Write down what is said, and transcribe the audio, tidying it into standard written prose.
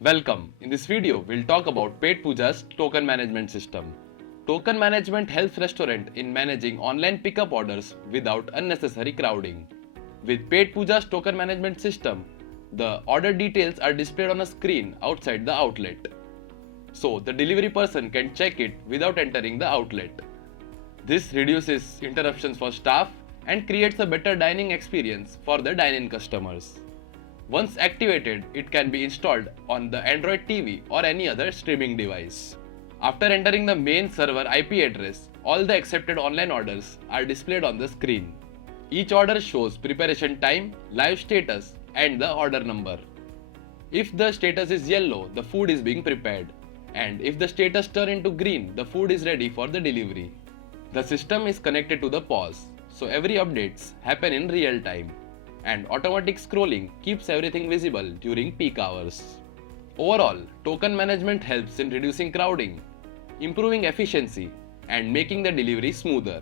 Welcome. In this video, we'll talk about Petpooja's token management system. Token management helps restaurant in managing online pickup orders without unnecessary crowding. With Petpooja's token management system, the order details are displayed on a screen outside the outlet. So the delivery person can check it without entering the outlet. This reduces interruptions for staff and creates a better dining experience for the dine-in customers. Once activated, it can be installed on the Android TV or any other streaming device. After entering the main server IP address, all the accepted online orders are displayed on the screen. Each order shows preparation time, live status, and the order number. If the status is yellow, the food is being prepared, and if the status turns into green, the food is ready for the delivery. The system is connected to the POS, so every updates happen in real time, and automatic scrolling keeps everything visible during peak hours. Overall, token management helps in reducing crowding, improving efficiency, and making the delivery smoother.